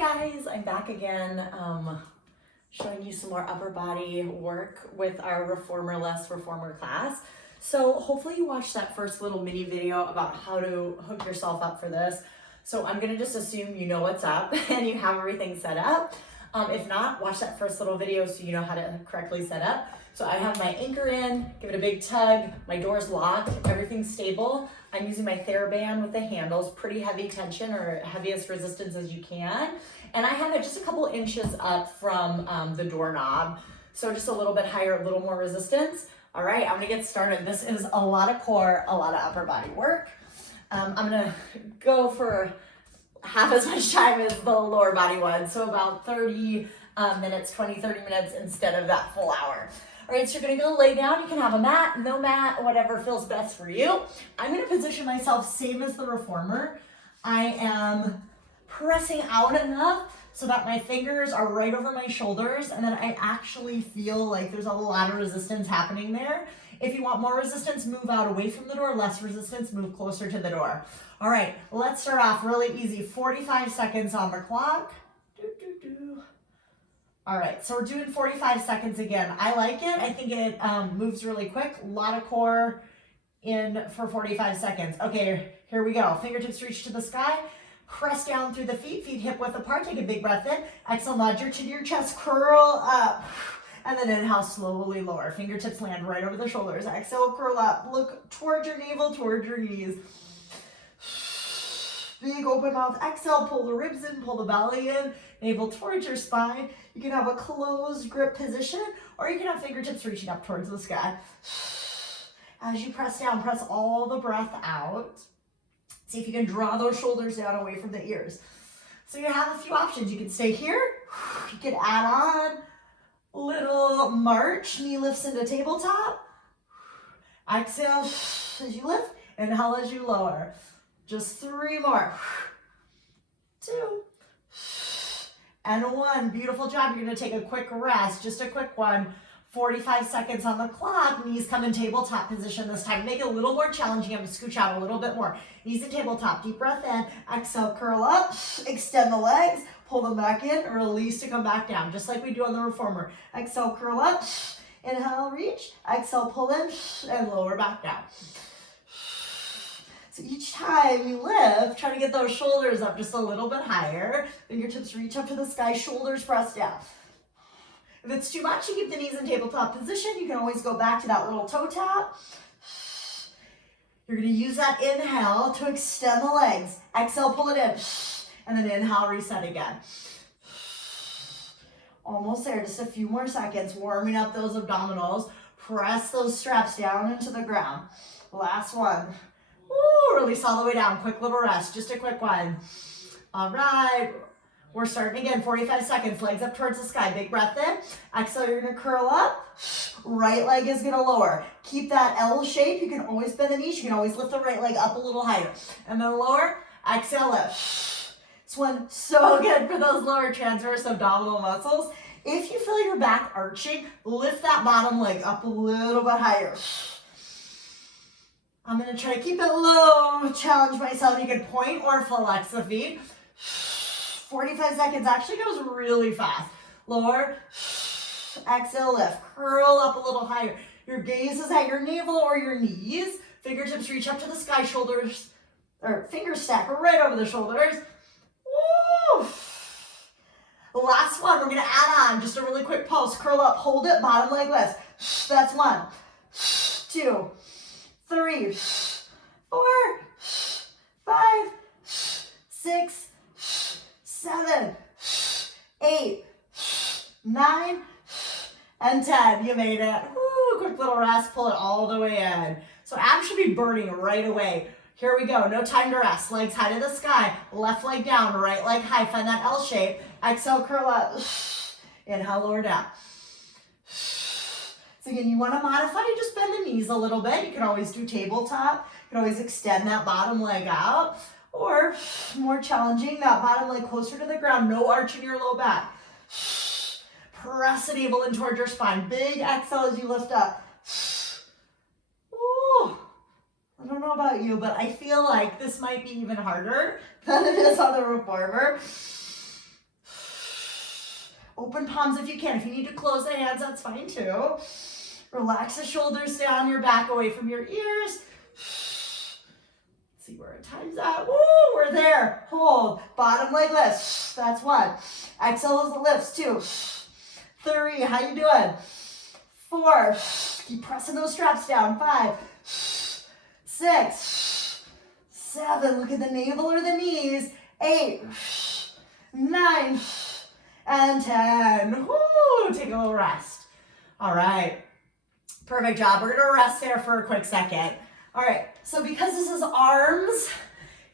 guys, I'm back again, showing you some more upper body work with our Reformer Less Reformer class. So hopefully you watched that first little mini video about how to hook yourself up for this. So I'm gonna just assume you know what's up and you have everything set up. If not, watch that first little video so you know how to correctly set up. So I have my anchor in, give it a big tug, my door's locked, everything's stable. I'm using my TheraBand with the handles, pretty heavy tension or heaviest resistance as you can. And I have it just a couple inches up from the doorknob. So just a little bit higher, a little more resistance. All right, I'm gonna get started. This is a lot of core, a lot of upper body work. I'm gonna go for half as much time as the lower body one. So about 30 minutes, 20, 30 minutes instead of that full hour. All right, so you're gonna go lay down. You can have a mat, no mat, whatever feels best for you. I'm gonna position myself same as the reformer. I am pressing out enough so that my fingers are right over my shoulders and then I actually feel like there's a lot of resistance happening there. If you want more resistance, move out away from the door. Less resistance, move closer to the door. All right, let's start off really easy. 45 seconds on the clock. All right, so we're doing 45 seconds again. I like it. I think it moves really quick. A lot of core in for 45 seconds. Okay, here we go. Fingertips reach to the sky. Press down through the feet hip width apart. Take a big breath in. Exhale, nod your chin to your chest. Curl up. And then inhale, slowly lower. Fingertips land right over the shoulders. Exhale, curl up. Look towards your navel, towards your knees. Big open mouth. Exhale, pull the ribs in, pull the belly in. Navel towards your spine. You can have a closed grip position, or you can have fingertips reaching up towards the sky. As you press down, press all the breath out. See if you can draw those shoulders down away from the ears. So you have a few options. You can stay here. You can add on little march. Knee lifts into tabletop. Exhale as you lift. Inhale as you lower. Just 3 more. 2. And 1. Beautiful job. You're going to take a quick rest. Just a quick one. 45 seconds on the clock. Knees come in tabletop position this time. Make it a little more challenging. I'm going to scooch out a little bit more. Knees in tabletop. Deep breath in. Exhale, curl up. Extend the legs. Pull them back in. Release to come back down. Just like we do on the reformer. Exhale, curl up. Inhale, reach. Exhale, pull in. And lower back down. So each time you lift, try to get those shoulders up just a little bit higher. Fingertips reach up to the sky. Shoulders press down. If it's too much, you keep the knees in tabletop position. You can always go back to that little toe tap. You're going to use that inhale to extend the legs. Exhale, pull it in. And then inhale, reset again. Almost there. Just a few more seconds. Warming up those abdominals. Press those straps down into the ground. Last one. Woo, release all the way down. Quick little rest. Just a quick one. All right. We're starting again, 45 seconds, legs up towards the sky. Big breath in. Exhale, you're gonna curl up. Right leg is gonna lower. Keep that L shape. You can always bend the knees. You can always lift the right leg up a little higher. And then lower, exhale, lift. This one, so good for those lower transverse abdominal muscles. If you feel your back arching, lift that bottom leg up a little bit higher. I'm gonna try to keep it low, challenge myself. You can point or flex the feet. 45 seconds actually goes really fast. Lower, exhale, lift. Curl up a little higher. Your gaze is at your navel or your knees. Fingertips reach up to the sky, shoulders, or fingers stack right over the shoulders. Woo! Last one, we're gonna add on just a really quick pulse. Curl up, hold it, bottom leg lifts. That's 1, 2, 3, 4, 5, 6, 7, 8, 9, and 10. You made it. Woo, quick little rest. Pull it all the way in. So abs should be burning right away. Here we go. No time to rest. Legs high to the sky. Left leg down. Right leg high. Find that L shape. Exhale, curl up. Inhale, lower down. So again, you want to modify. Just bend the knees a little bit. You can always do tabletop. You can always extend that bottom leg out. Or more challenging, that bottom leg closer to the ground, no arch in your low back. Press the navel in towards your spine. Big exhale as you lift up. Ooh. I don't know about you, but I feel like this might be even harder than it is on the reformer. Open palms if you can. If you need to close the hands, that's fine too. Relax the shoulders down, your back away from your ears. See where it times out. Woo, we're there. Hold. Bottom leg lifts. That's 1. Exhale as it lifts. 2. 3. How you doing? 4. Keep pressing those straps down. 5. 6. 7. Look at the navel or the knees. 8. 9. And 10. Woo, take a little rest. All right. Perfect job. We're going to rest there for a quick second. All right, so because this is arms,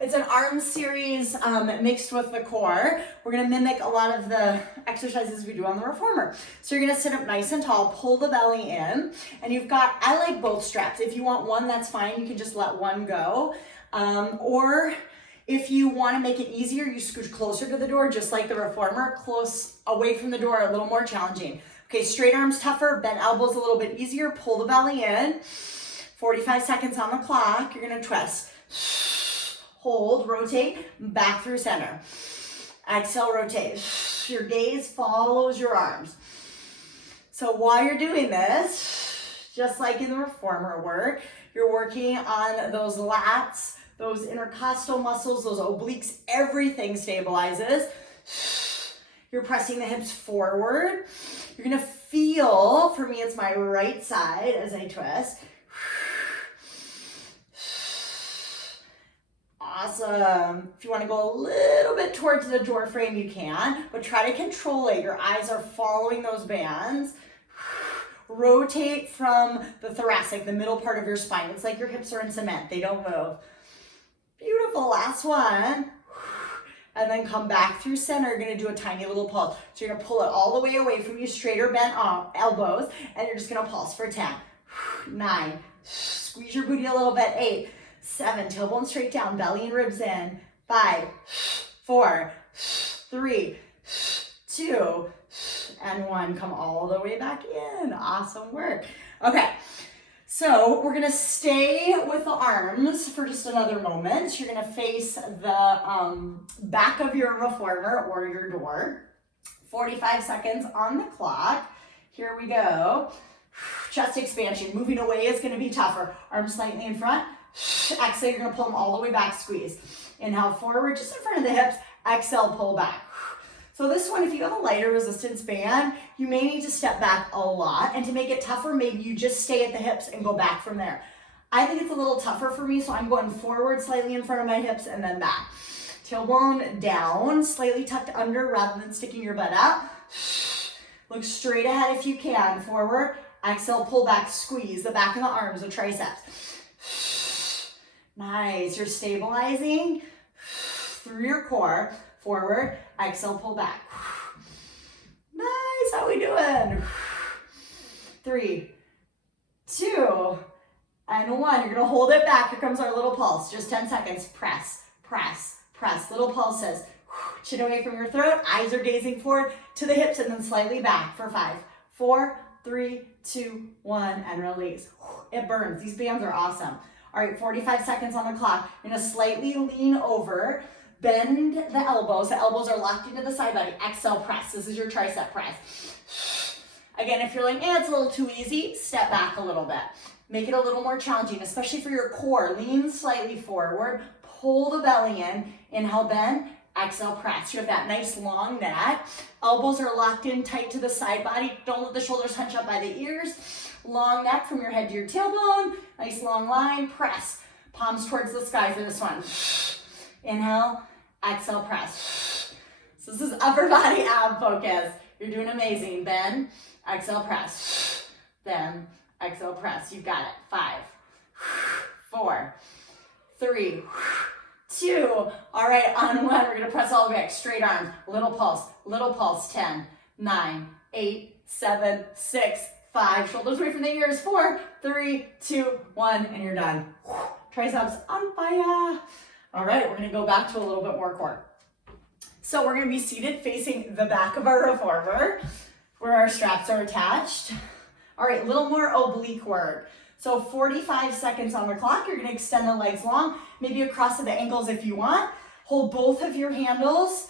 it's an arm series mixed with the core, we're gonna mimic a lot of the exercises we do on the reformer. So you're gonna sit up nice and tall, pull the belly in, and you've got, I like both straps. If you want one, that's fine. You can just let one go. Or if you wanna make it easier, you scooch closer to the door, just like the reformer, close away from the door, a little more challenging. Okay, straight arms tougher, bent elbows a little bit easier, pull the belly in. 45 seconds on the clock. You're gonna twist. Hold, rotate, back through center. Exhale, rotate. Your gaze follows your arms. So while you're doing this, just like in the reformer work, you're working on those lats, those intercostal muscles, those obliques, everything stabilizes. You're pressing the hips forward. You're gonna feel, for me it's my right side as I twist. Awesome. If you want to go a little bit towards the door frame, you can, but try to control it. Your eyes are following those bands. Rotate from the thoracic, the middle part of your spine. It's like your hips are in cement. They don't move. Beautiful. Last one. And then come back through center. You're going to do a tiny little pulse. So you're going to pull it all the way away from you, straighter bent elbows, and you're just going to pulse for 10, 9, squeeze your booty a little bit, 8, 7, tailbone straight down, belly and ribs in, 5, 4, 3, 2, and 1. Come all the way back in. Awesome work. Okay, so we're gonna stay with the arms for just another moment. You're gonna face the back of your reformer or your door. 45 seconds on the clock. Here we go. Chest expansion. Moving away is gonna be tougher. Arms slightly in front. Exhale, you're gonna pull them all the way back, squeeze. Inhale forward, just in front of the hips. Exhale, pull back. So this one, if you have a lighter resistance band, you may need to step back a lot. And to make it tougher, maybe you just stay at the hips and go back from there. I think it's a little tougher for me, so I'm going forward slightly in front of my hips and then back. Tailbone down, slightly tucked under rather than sticking your butt out. Look straight ahead if you can. Forward, exhale, pull back, squeeze the back of the arms, the triceps. Nice, you're stabilizing through your core. Forward, exhale, pull back. Nice, how we doing? 3, 2, and 1. You're gonna hold it back. Here comes our little pulse. Just 10 seconds. Press, press, press. Little pulses. Chin away from your throat. Eyes are gazing forward to the hips and then slightly back for 5, 4, 3, 2, 1, and release. It burns. These bands are awesome. All right, 45 seconds on the clock. You're gonna slightly lean over, bend the elbows. The elbows are locked into the side body. Exhale, press. This is your tricep press. Again, if you're like, it's a little too easy, step back a little bit. Make it a little more challenging, especially for your core. Lean slightly forward, pull the belly in, inhale, bend, exhale, press. You have that nice long neck. Elbows are locked in tight to the side body. Don't let the shoulders hunch up by the ears. Long neck from your head to your tailbone. Nice long line, press. Palms towards the sky for this one. Inhale, exhale, press. So this is upper body ab focus. You're doing amazing. Bend, exhale, press. Bend, exhale, press. You've got it. 5, 4, 3, 2. All right, on 1, we're gonna press all the way back. Straight arms, little pulse, 10, 9, 8, 7, 6, 5. Shoulders away from the ears. 4, 3, 2, 1, and you're done. Triceps on fire. All right, we're gonna go back to a little bit more core. So we're gonna be seated facing the back of our reformer where our straps are attached. All right, a little more oblique work. So 45 seconds on the clock. You're gonna extend the legs long, maybe across to the ankles if you want. Hold both of your handles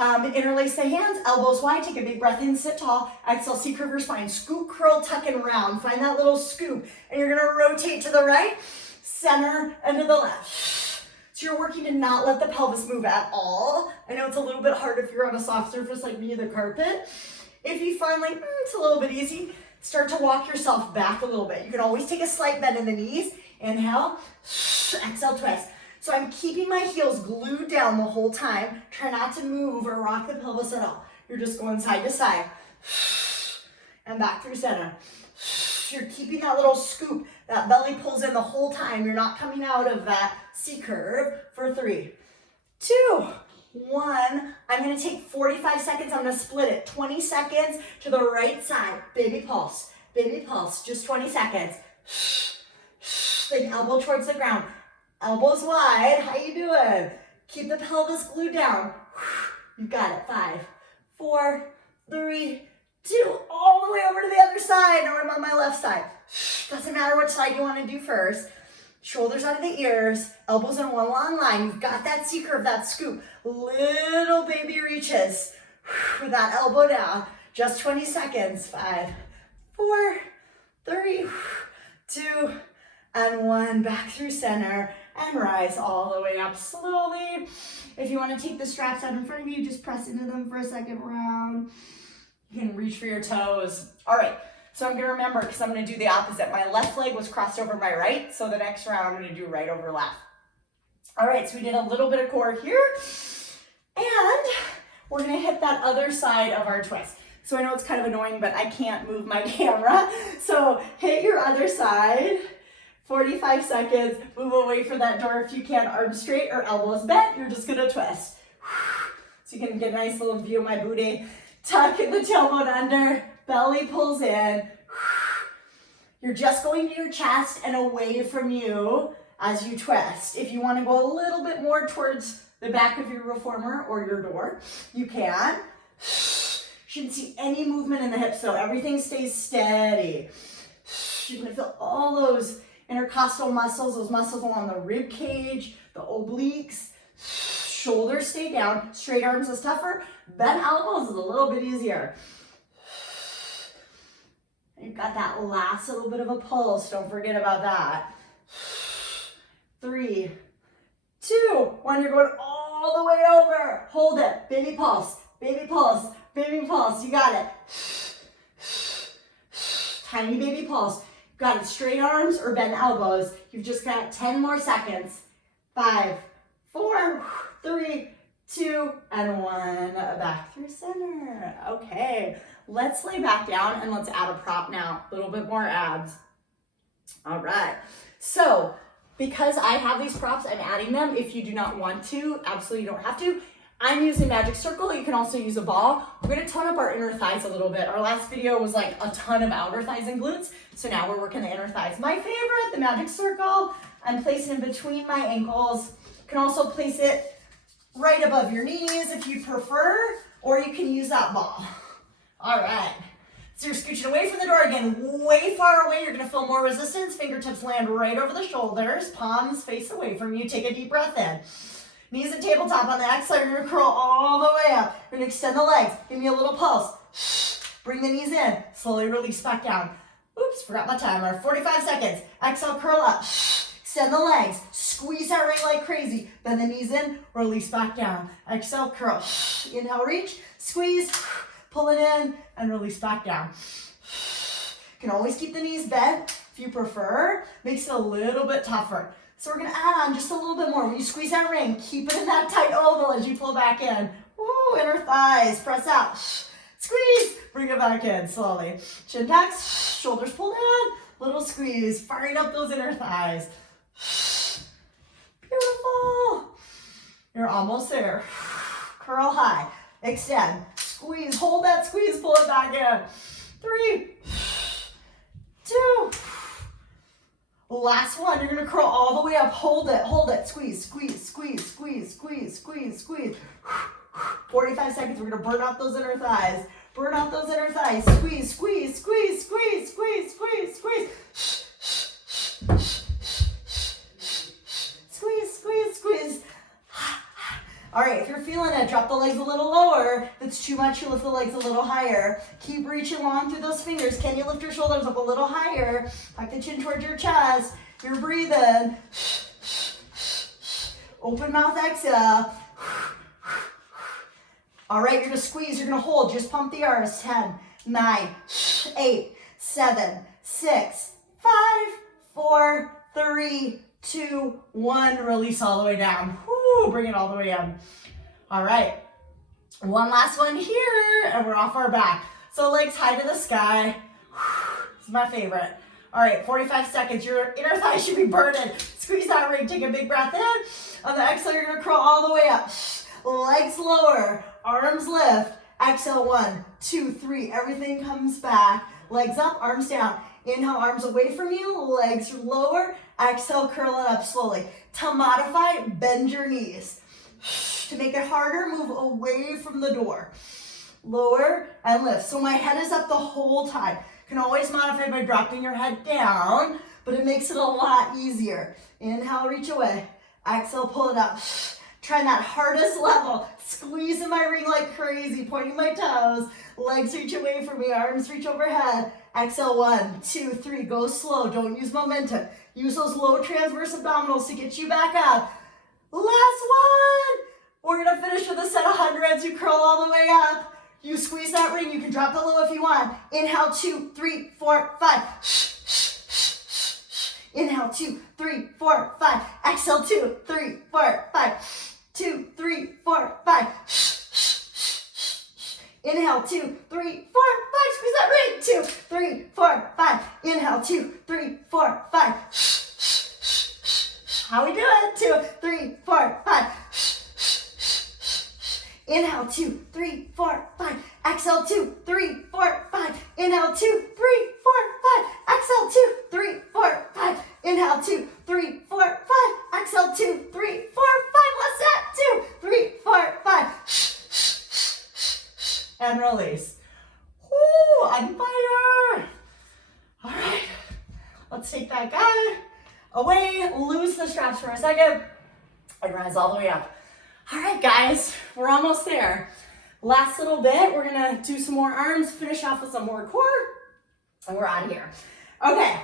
Interlace the hands, elbows wide, take a big breath in, sit tall. Exhale, C-curve your spine, scoop, curl, tuck, and round. Find that little scoop, and you're gonna rotate to the right, center, and to the left. So you're working to not let the pelvis move at all. I know it's a little bit hard if you're on a soft surface like me, the carpet. If you find like, it's a little bit easy, start to walk yourself back a little bit. You can always take a slight bend in the knees. Inhale, exhale, twist. So I'm keeping my heels glued down the whole time. Try not to move or rock the pelvis at all. You're just going side to side. And back through center. You're keeping that little scoop. That belly pulls in the whole time. You're not coming out of that C-curve for 3, 2, 1. I'm gonna take 45 seconds. I'm gonna split it. 20 seconds to the right side. Baby pulse, just 20 seconds. Then elbow towards the ground. Elbows wide, how you doing? Keep the pelvis glued down. You got it, 5, 4, 3, 2, all the way over to the other side. Now I'm on my left side. Doesn't matter which side you wanna do first. Shoulders out of the ears, elbows in one long line. You've got that C-curve, that scoop. Little baby reaches with that elbow down. Just 20 seconds, 5, 4, 3, 2, and 1. Back through center. And rise all the way up slowly. If you want to take the straps out in front of you, just press into them for a second round. You can reach for your toes. All right, so I'm gonna remember, because I'm gonna do the opposite. My left leg was crossed over my right, so the next round I'm gonna do right over left. All right, so we did a little bit of core here, and we're gonna hit that other side of our twist. So I know it's kind of annoying, but I can't move my camera. So hit your other side. 45 seconds, move away from that door if you can, arms straight or elbows bent, you're just gonna twist. So you can get a nice little view of my booty. Tuck in the tailbone under, belly pulls in. You're just going to your chest and away from you as you twist. If you wanna go a little bit more towards the back of your reformer or your door, you can. Shouldn't see any movement in the hips, so everything stays steady. You're gonna feel all those intercostal muscles, those muscles along the rib cage, the obliques. Shoulders stay down. Straight arms is tougher. Bent elbows is a little bit easier. You've got that last little bit of a pulse. Don't forget about that. 3, 2, 1. You're going all the way over. Hold it. Baby pulse. Baby pulse. Baby pulse. You got it. Tiny baby pulse. Got it, straight arms or bent elbows. You've just got 10 more seconds. 5, 4, 3, 2, and 1. Back through center. Okay, let's lay back down and let's add a prop now. A little bit more abs. All right, so because I have these props, I'm adding them. If you do not want to, absolutely you don't have to. I'm using magic circle. You can also use a ball. We're gonna tone up our inner thighs a little bit. Our last video was like a ton of outer thighs and glutes. So now we're working the inner thighs. My favorite, the magic circle. I'm placing it between my ankles. You can also place it right above your knees if you prefer, or you can use that ball. All right. So you're scooching away from the door again, way far away. You're gonna feel more resistance. Fingertips land right over the shoulders. Palms face away from you. Take a deep breath in. Knees at tabletop. On the exhale, you're gonna curl all the way up. You're gonna extend the legs. Give me a little pulse. Bring the knees in. Slowly release back down. Oops, forgot my timer. 45 seconds. Exhale, curl up. Extend the legs. Squeeze that ring like crazy. Bend the knees in. Release back down. Exhale, curl. Inhale, reach. Squeeze. Pull it in and release back down. You can always keep the knees bent if you prefer. Makes it a little bit tougher. So we're gonna add on just a little bit more. When you squeeze that ring, keep it in that tight oval as you pull back in. Woo, inner thighs, press out. Squeeze, bring it back in slowly. Chin tucks, shoulders pulled in, little squeeze, firing up those inner thighs. Beautiful. You're almost there. Curl high, extend, squeeze, hold that squeeze, pull it back in. 3, 2, last one. You're gonna curl all the way up. Hold it, squeeze, squeeze, squeeze, squeeze, squeeze, squeeze, squeeze. 45 seconds. We're gonna burn out those inner thighs. Burn out those inner thighs. Squeeze, squeeze, squeeze, squeeze, squeeze, squeeze, squeeze. Squeeze, squeeze, squeeze. All right, if you're feeling it, drop the legs a little lower. If it's too much, you lift the legs a little higher. Keep reaching long through those fingers. Can you lift your shoulders up a little higher? Tuck the chin towards your chest. You're breathing. Open mouth exhale. All right, you're gonna squeeze, you're gonna hold. Just pump the arms. 10, 9, 8, 7, 6, 5, 4, 3, 2, 1. Release all the way down. Woo, bring it all the way in. All right, one last one here, and we're off our back. So legs high to the sky. This is my favorite. All right, 45 seconds. Your inner thigh should be burning. Squeeze that ring. Take a big breath in. On the exhale, you're gonna crawl all the way up. Legs lower, arms lift. Exhale, 1, 2, 3. Everything comes back. Legs up, arms down. Inhale, arms away from you, legs lower. Exhale, curl it up slowly. To modify, bend your knees. To make it harder, move away from the door. Lower and lift. So my head is up the whole time. You can always modify by dropping your head down, but it makes it a lot easier. Inhale, reach away. Exhale, pull it up. Trying that hardest level. Squeezing my ring like crazy, pointing my toes. Legs reach away from me, arms reach overhead. Exhale, 1, 2, 3. Go slow. Don't use momentum. Use those low transverse abdominals to get you back up. Last one. We're going to finish with a set of hundreds. You curl all the way up. You squeeze that ring. You can drop it low if you want. Inhale, 2, 3, 4, 5. Inhale, 2, 3, 4, 5. Exhale, 2, 3, 4, 5. 2, 3, 4, 5. Inhale, 2, 3, 4, 5. Squeeze that ring. 2, 3, 4, 5. Inhale, 2, 3, 4, 5. How we doing? 2, 3, 4, 5. Inhale, 2, 3, 4, 5. Exhale, 2, 3, 4, 5. Inhale, 2, 3, 4, 5. Exhale, 2, 3, 4, 5. Inhale, 2, 3, 4, 5. Exhale, 2, 3, 4, 5. What's that? 2, 3, 4, 5. And release. Woo, on fire. All right, let's take that guy away, lose the straps for a second, and rise all the way up. All right, guys, we're almost there. Last little bit, we're gonna do some more arms, finish off with some more core, and we're out of here. Okay,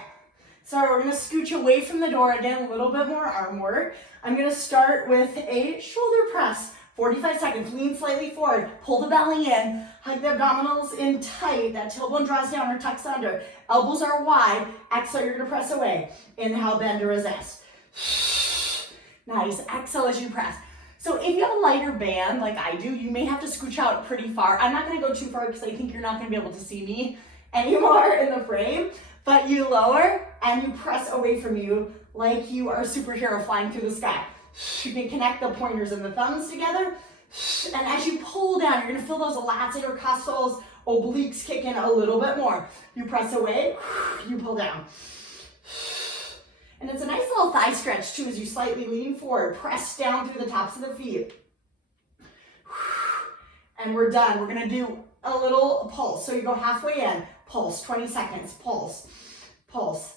so we're gonna scooch away from the door again, a little bit more arm work. I'm gonna start with a shoulder press. 45 seconds, lean slightly forward, pull the belly in, hug the abdominals in tight, that tailbone draws down or tucks under. Elbows are wide, exhale, you're gonna press away. Inhale, bend to resist. Nice, exhale as you press. So if you have a lighter band like I do, you may have to scooch out pretty far. I'm not gonna go too far because I think you're not gonna be able to see me anymore in the frame, but you lower and you press away from you like you are a superhero flying through the sky. You can connect the pointers and the thumbs together. And as you pull down, you're gonna feel those lats, intercostals, obliques kick in a little bit more. You press away, you pull down. And it's a nice little thigh stretch too as you slightly lean forward, press down through the tops of the feet. And we're done. We're gonna do a little pulse. So you go halfway in, pulse, 20 seconds, pulse, pulse,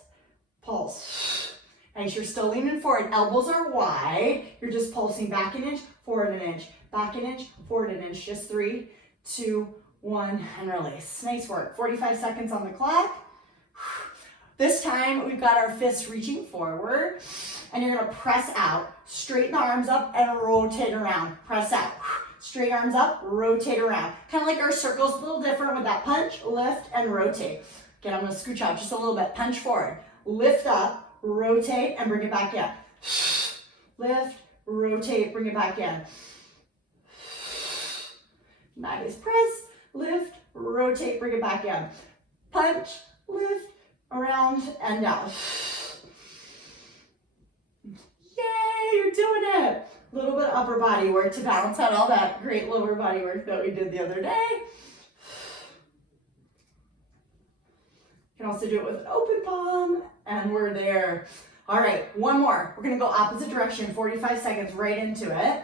pulse. Nice, you're still leaning forward, elbows are wide. You're just pulsing back an inch, forward an inch, back an inch, forward an inch. Just 3, 2, 1, and release. Nice work. 45 seconds on the clock. This time, we've got our fists reaching forward, and you're gonna press out, straighten the arms up, and rotate around. Press out. Straight arms up, rotate around. Kind of like our circles, a little different with that punch, lift, and rotate. Again, I'm gonna scooch out just a little bit. Punch forward, lift up, rotate, and bring it back in. Lift, rotate, bring it back in. Nice. Press, lift, rotate, bring it back in. Punch, lift, around, and down. Yay, you're doing it. A little bit of upper body work to balance out all that great lower body work that we did the other day. You can also do it with an open palm, and we're there. All right, one more. We're gonna go opposite direction, 45 seconds right into it.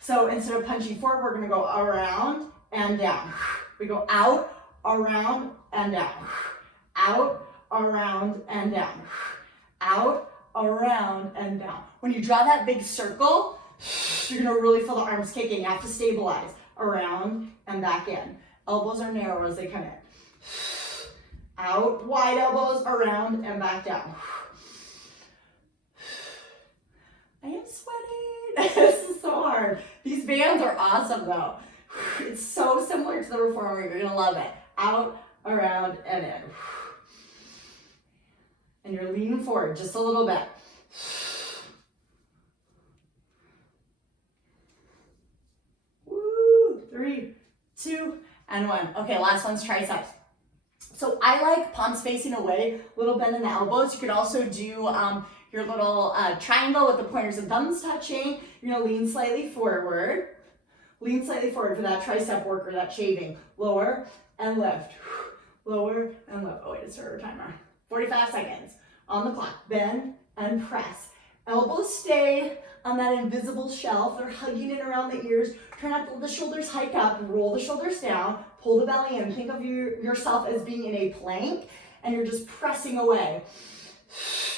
So instead of punching forward, we're gonna go around and down. We go out, around, and down. Out, around, and down. Out, around, and down. When you draw that big circle, You're gonna really feel the arms kicking. You have to stabilize. Around and back in. Elbows are narrow as they come in. Out, wide elbows, around and back down. I am sweating. This is so hard. These bands are awesome though. It's so similar to the reformer. You're gonna love it. Out, around, and in. And you're leaning forward just a little bit. Woo! 3, 2, and 1. Okay, last one's triceps. So I like palms facing away, little bend in the elbows. You could also do your little triangle with the pointers and thumbs touching. You're gonna lean slightly forward. Lean slightly forward for that tricep work or that shaving. Lower and lift. Lower and lift. Oh wait, it's our timer. 45 seconds. On the clock. Bend and press. Elbows stay on that invisible shelf. They're hugging in around the ears. Try not to let the shoulders hike up. Roll the shoulders down. Pull the belly in. Think of yourself as being in a plank and you're just pressing away.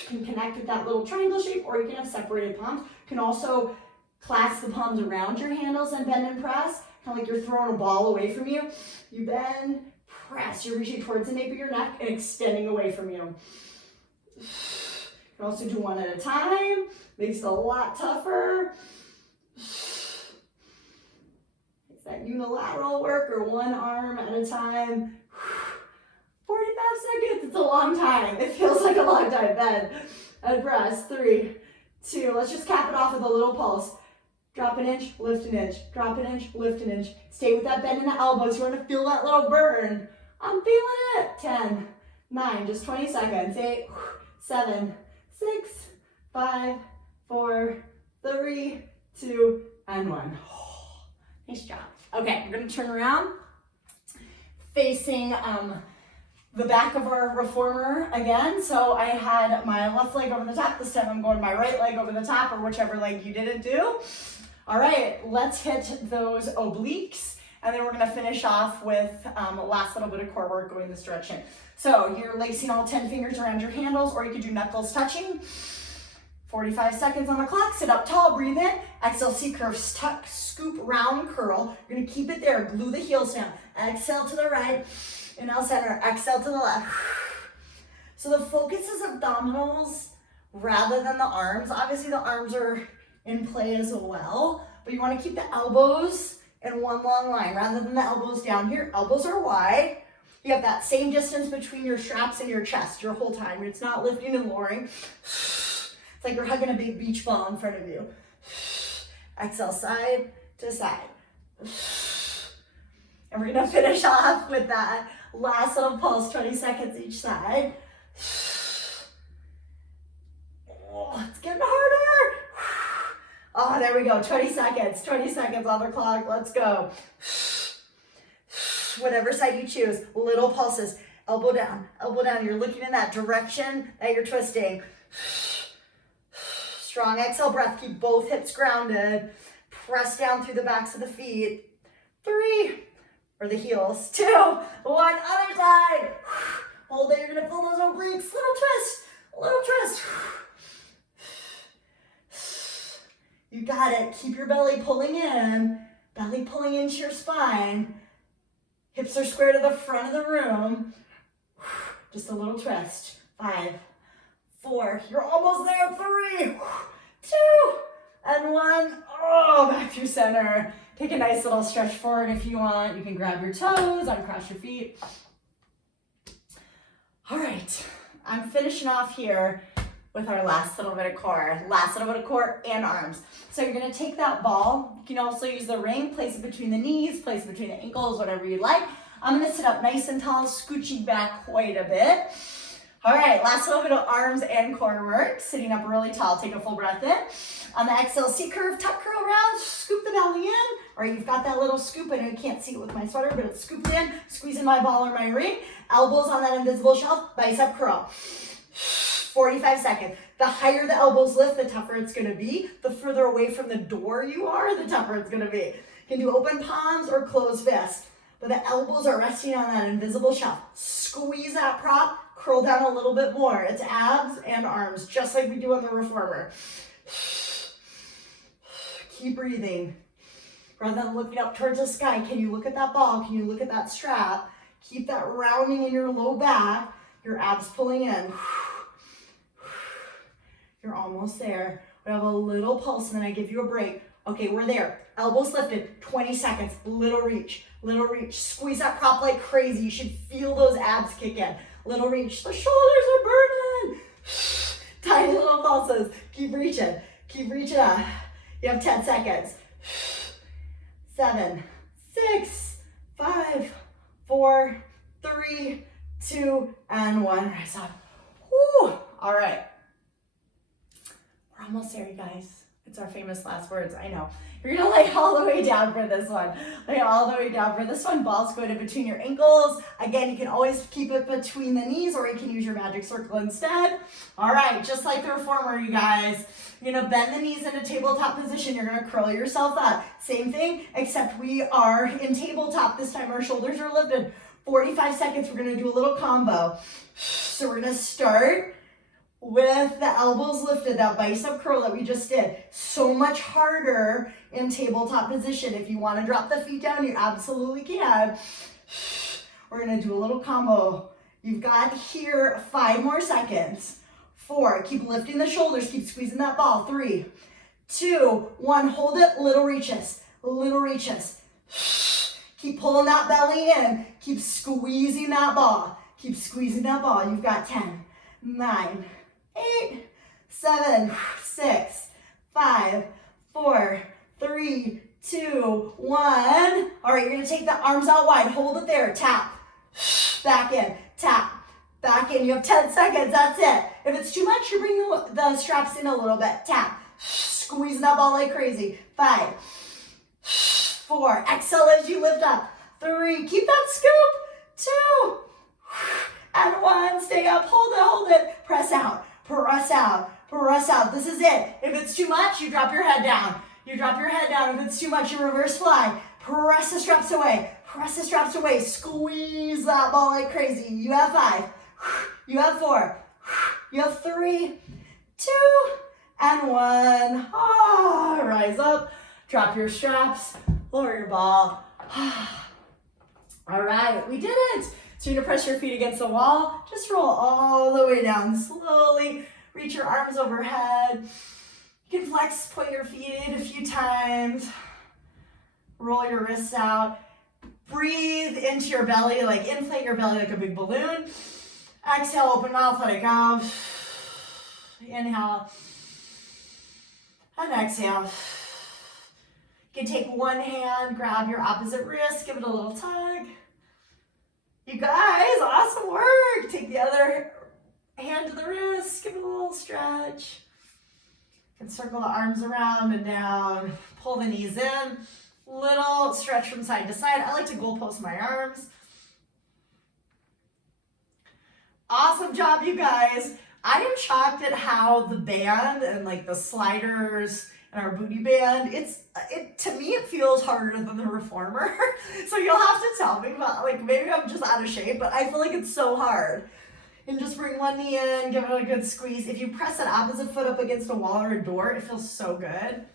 You can connect with that little triangle shape or you can have separated palms. You can also clasp the palms around your handles and bend and press. Kind of like you're throwing a ball away from you. You bend, press. You're reaching towards the nape of your neck and extending away from you. You can also do one at a time. Makes it a lot tougher. It's that unilateral work or one arm at a time. 45 seconds, it's a long time. It feels like a long time. Bend and press. 3, 2, let's just cap it off with a little pulse. Drop an inch, lift an inch. Drop an inch, lift an inch. Stay with that bend in the elbows. You want to feel that little burn. I'm feeling it. 10, 9, just 20 seconds. 8, 7, 6, 5, 4, 3, 2, and 1. Nice job. Okay, we're gonna turn around, facing the back of our reformer again. So I had my left leg over the top. This time I'm going my right leg over the top, or whichever leg you didn't do. All right, let's hit those obliques, and then we're gonna finish off with last little bit of core work going this direction. So you're lacing all 10 fingers around your handles, or you could do knuckles touching. 45 seconds on the clock. Sit up tall, breathe in. Exhale, C-curve, tuck, scoop, round, curl. You're gonna keep it there. Glue the heels down. Exhale to the right. Inhale, center. Exhale to the left. So the focus is abdominals rather than the arms. Obviously, the arms are in play as well, but you want to keep the elbows in one long line rather than the elbows down here. Elbows are wide. You have that same distance between your straps and your chest your whole time. It's not lifting and lowering. It's like you're hugging a big beach ball in front of you. Exhale, side to side. And we're gonna finish off with that last little pulse, 20 seconds each side. Oh, it's getting harder. Oh, there we go, 20 seconds on the clock, let's go. Whatever side you choose, little pulses, elbow down, you're looking in that direction that you're twisting. Strong exhale breath, keep both hips grounded. Press down through the backs of the feet. 3, or the heels. 2, 1, other side. Hold it, you're gonna pull those obliques. Little twist. You got it, keep your belly pulling into your spine. Hips are square to the front of the room. Just a little twist. 5, 4, you're almost there. 3, 2, and 1. Oh, back through center. Take a nice little stretch forward if you want. You can grab your toes, uncross your feet. All right, I'm finishing off here with our last little bit of core and arms. So you're gonna take that ball. You can also use the ring, place it between the knees, place it between the ankles, whatever you'd like. I'm gonna sit up nice and tall, scooching back quite a bit. All right, last little bit of arms and core work. Sitting up really tall, take a full breath in. On the exhale, C-curve, tuck, curl round, scoop the belly in. All right, you've got that little scoop. I know you can't see it with my sweater, but it's scooped in. Squeezing my ball or my ring. Elbows on that invisible shelf, bicep curl. 45 seconds. The higher the elbows lift, the tougher it's gonna be. The further away from the door you are, the tougher it's gonna be. You can do open palms or closed fist, but the elbows are resting on that invisible shelf. Squeeze that prop, curl down a little bit more. It's abs and arms, just like we do on the reformer. Keep breathing. Rather than looking up towards the sky, can you look at that ball? Can you look at that strap? Keep that rounding in your low back, your abs pulling in. You're almost there. We have a little pulse and then I give you a break. Okay, we're there. Elbows lifted, 20 seconds, little reach, little reach. Squeeze that prop like crazy. You should feel those abs kick in. Little reach, the shoulders are burning. Tiny little pulses, keep reaching up. You have 10 seconds. 7, 6, 5, 4, 3, 2, and 1. Rise up. Woo. All right. We're almost there, you guys. It's our famous last words, I know. You're gonna lay all the way down for this one. Lay all the way down for this one. Balls go in between your ankles. Again, you can always keep it between the knees or you can use your magic circle instead. All right, just like the reformer, you guys. You're gonna bend the knees into tabletop position. You're gonna curl yourself up. Same thing, except we are in tabletop this time. Our shoulders are lifted. 45 seconds, we're gonna do a little combo. So we're gonna start with the elbows lifted, that bicep curl that we just did. So much harder in tabletop position. If you want to drop the feet down, you absolutely can. We're going to do a little combo. You've got here 5 more seconds. 4, keep lifting the shoulders, keep squeezing that ball. 3, 2, 1, hold it, little reaches, little reaches. Keep pulling that belly in, keep squeezing that ball, keep squeezing that ball. You've got 10, 9, 8, 7, 6, 5, 4, 3, 2, 1. All right, you're gonna take the arms out wide. Hold it there. Tap. Back in. Tap. Back in. You have 10 seconds. That's it. If it's too much, you bring the straps in a little bit. Tap. Squeeze that ball like crazy. 5, 4. Exhale as you lift up. 3. Keep that scoop. 2. And 1. Stay up. Hold it. Hold it. Press out. Press out, press out. This is it. If it's too much, you drop your head down. You drop your head down. If it's too much, you reverse fly. Press the straps away. Press the straps away. Squeeze that ball like crazy. You have 5. You have 4. You have 3, 2, and 1. Ah, rise up. Drop your straps. Lower your ball. All right, we did it. So you're gonna press your feet against the wall. Just roll all the way down slowly. Reach your arms overhead. You can flex, point your feet in a few times. Roll your wrists out. Breathe into your belly, like inflate your belly like a big balloon. Exhale, open mouth, let it go. Inhale. And exhale. You can take one hand, grab your opposite wrist, give it a little tug. You guys, awesome work. Take the other hand to the wrist, give it a little stretch. You can circle the arms around and down, pull the knees in. Little stretch from side to side. I like to goal post my arms. Awesome job, you guys. I am shocked at how the band and like the sliders and our booty band, to me it feels harder than the reformer. So you'll have to tell me about, like, maybe I'm just out of shape, but I feel like it's so hard. And just bring one knee in, give it a good squeeze. If you press that opposite foot up against a wall or a door, it feels so good.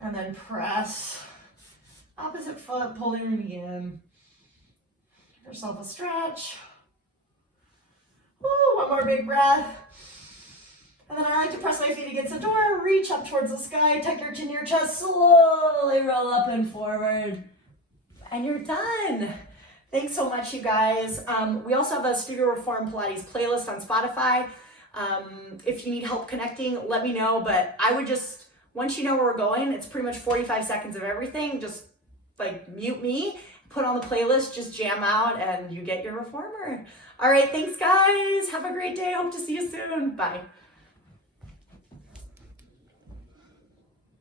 And then press opposite foot, pull your knee in. Give yourself a stretch. Woo, one more big breath. And then I like to press my feet against the door, reach up towards the sky, tuck your chin to your chest, slowly roll up and forward. And you're done. Thanks so much, you guys. We also have a Studio Reform Pilates playlist on Spotify. If you need help connecting, let me know. But I would just, once you know where we're going, it's pretty much 45 seconds of everything. Just like mute me, put on the playlist, just jam out, and you get your reformer. All right, thanks, guys. Have a great day. Hope to see you soon. Bye.